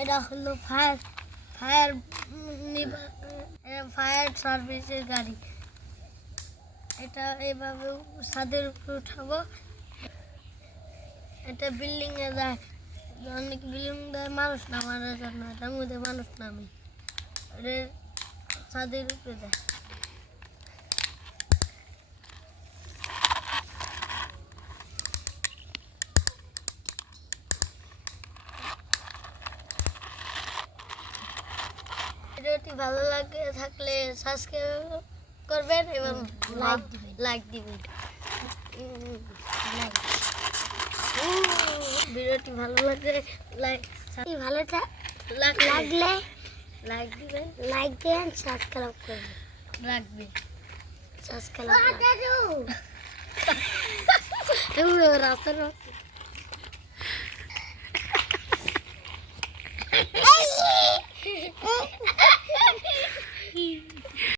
এটা হলো fire fire fire সার্ভিসের গাড়ি। এটা এইভাবে ছাদের উপরে উঠাবো। এটা বিল্ডিংয়ে যায়, অনেক বিল্ডিং দেয় মানুষ নামানোর জন্য, এটার মধ্যে মানুষ নামে, এটা ছাদের উপরে দেয়। ভিডিওটি ভালো লাগে থাকলে সাবস্ক্রাইব করবেন এবং লাইক দিবেন। ভিডিওটি ভালো লাগলে লাগলে লাইক দিবেন, লাইক দেন, সাবস্ক্রাইব করবেন, রাখবেন সাবস্ক্রাইব রাস্তার